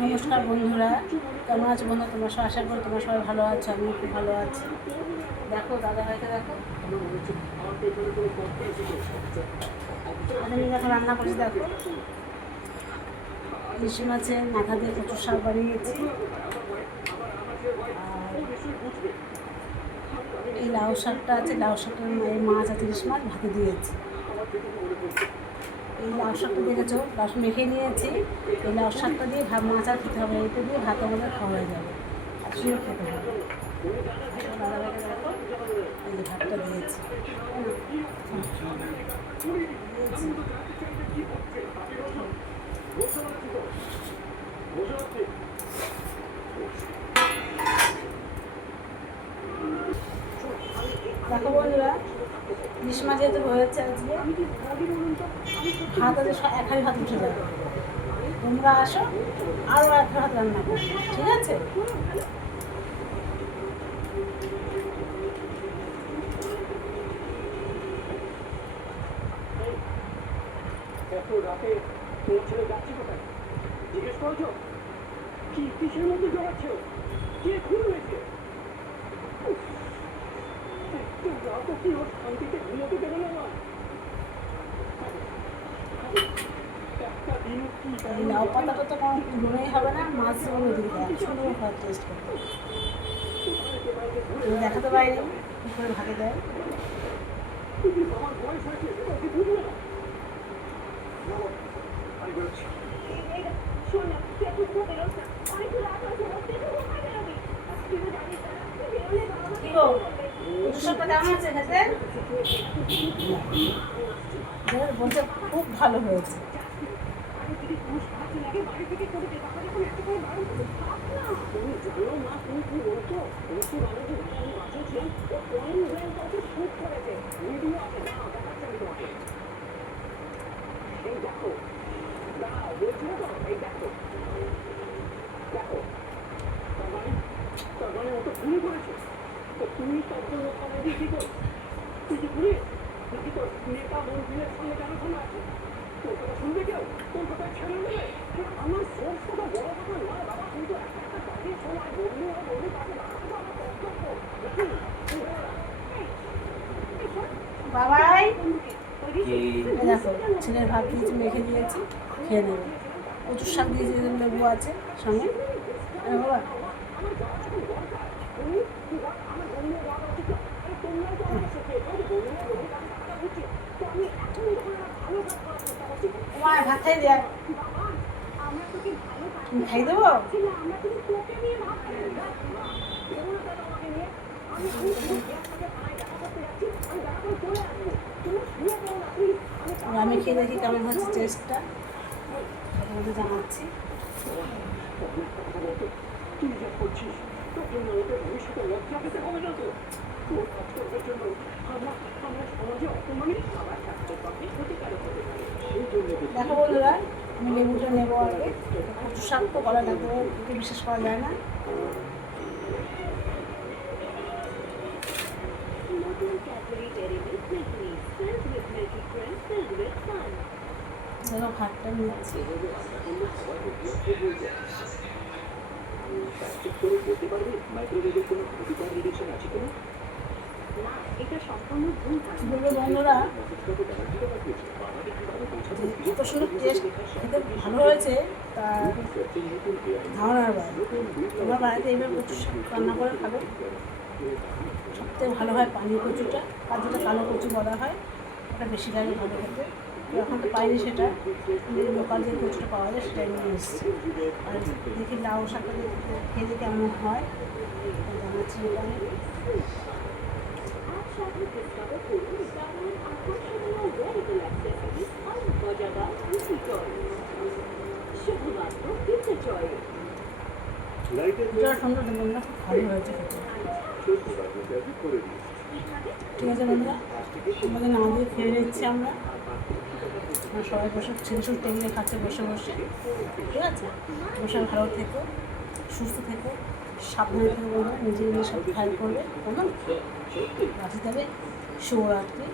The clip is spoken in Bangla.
নমস্কার বন্ধুরা, কেমন আছো বন্ধু? তোমার সবাই আশা করি তোমার সবাই ভালো আছো, আমিও খুব ভালো আছি। দেখো দাদা ভাইকে দেখো, আমি দেখো রান্না করছি। দেখো ইলিশ মাছের মাথা দিয়ে কচুর শাক বানিয়েছি, আর এই লাউ শাকটা আছে, লাউ শাকটা এই মাছ আছে, ইলিশ মাছ ভাতে দিয়েছি। এই লাউ শাকটা দেখেছো, লাউ মেখে নিয়েছি। এই লাউ শাকটা দিয়ে ভাত মাছ আর খেতে হবে, এটা দিয়ে ভাত আমাদের খাওয়া হয়ে যাবে, আর শুয়ে খেতে হবে। দাদাভাইকে দেখো, এই যে ভাতটা দিয়েছি। দেখো বন্ধুরা, ইলিশ মাছ যেহেতু হয়েছে আজকে, ভাত আছে এক হাঁড়ি ভাত উঠে যাবে। তোমরা আসো, আরও এক ভাত রান্না করো, ঠিক আছে? এত রাতে তোমার ছেলে যাচ্ছে কোথায় জিজ্ঞেস করেছো? কি কিসের মধ্যে জড়াচ্ছ? কে খুন হয়েছে? একটু রাতও কি ওর শান্তিতে ঘুমোতে দেবে না? একটা দিনও কি এই লাউ পাতাটা তো কোনো তুলনাই হবে না, মাছ জীবনে দিতে সুন্দর ভাত টেস্ট করতে। দেখাতে পারিনি কী করে ভাগে দেয়। আমার বয়স হয়েছে ওকে বুঝবে না। আমি বেরোচ্ছি। কি গো, কচুর শাকটা কেমন আছে খেতে? বলছে খুব ভালো হয়েছে। তুমি তার জন্য কমেডি কি করো? তুই কি পুলিশ নাকি তোর নেতা মন্ত্রীদের সঙ্গে জানাশোনা আছে? তোর কথা শুনবে কেউ? তোর কথা ছেড়ে নেবে? আমার সোর্স কথা বড় কথা না বাবা, কিন্তু একটা একটা কাজের সময় বন্ধু আর বন্ধু কাছে দাঁড়ানো তো আমার কর্তব্য নাকি? বাবাই দেখো, ছেলের ভাত দিয়েছি, মেখে দিয়েছি, খেয়ে নেবে। কচুর শাক দিয়েছি, লেবু আছে সঙ্গে। বাবা ভাত খাই দেখ, তুমি খাই দেবো। আমি খেয়ে দেখি কেমন হচ্ছে টেস্টটা, তোমাদের জানাচ্ছি। তুই যা করছিস তোর জন্য ওদের ভবিষ্যতে লজ্জা পেতে হবে না তো? তোর কর্তব্যের জন্য আমরা সমাজে অপমানিত আবার স্বাস্থ্যের পক্ষে ক্ষতিকারক হতে পারে। সেই জন্য দেখো বন্ধুরা, আমি লেবুটা নেবো আগে। কচু শাক তো বলা লাগবে, ওকে বিশ্বাস করা যায় না। দেখো ভাতটা নিচ্ছি। বন্ধুরা, এত সুন্দর টেস্ট, খেতে ভালো হয়েছে, তা ধারণার বাইরে। তোমার বাড়িতে এইভাবে কচু শাক রান্না করে খাবে, সবথেকে ভালো হয় পানি কচুটা, আর যেটা কালো কচু বলা হয় ওটা বেশি লাগে ভালো খেতে। এখন তো পাইনি সেটা, লোকাল যে কচুটা পাওয়া যায় সেটাই নিয়ে এসেছি। আর দেখি লাউ শাকটা খেতে কেমন হয় জানাচ্ছি এটা আমি। সুন্দর বন্ধুরা, খুব ভালো হয়েছে খেতে। ঠিক আছে বন্ধুরা, আমাদের না দিয়ে খেয়ে নিচ্ছি আমরা। সবাই বসে ছেলে টেবিলে খাচ্ছে বসে বসে, ঠিক আছে? বসে ভালো থেকো, সুস্থ থেকো, সাবধানে থেকো বন্ধুরা, নিজে নিজের সাথে খেয়াল করবে, কেমন? রাতে যাবে শুভরাত্রি।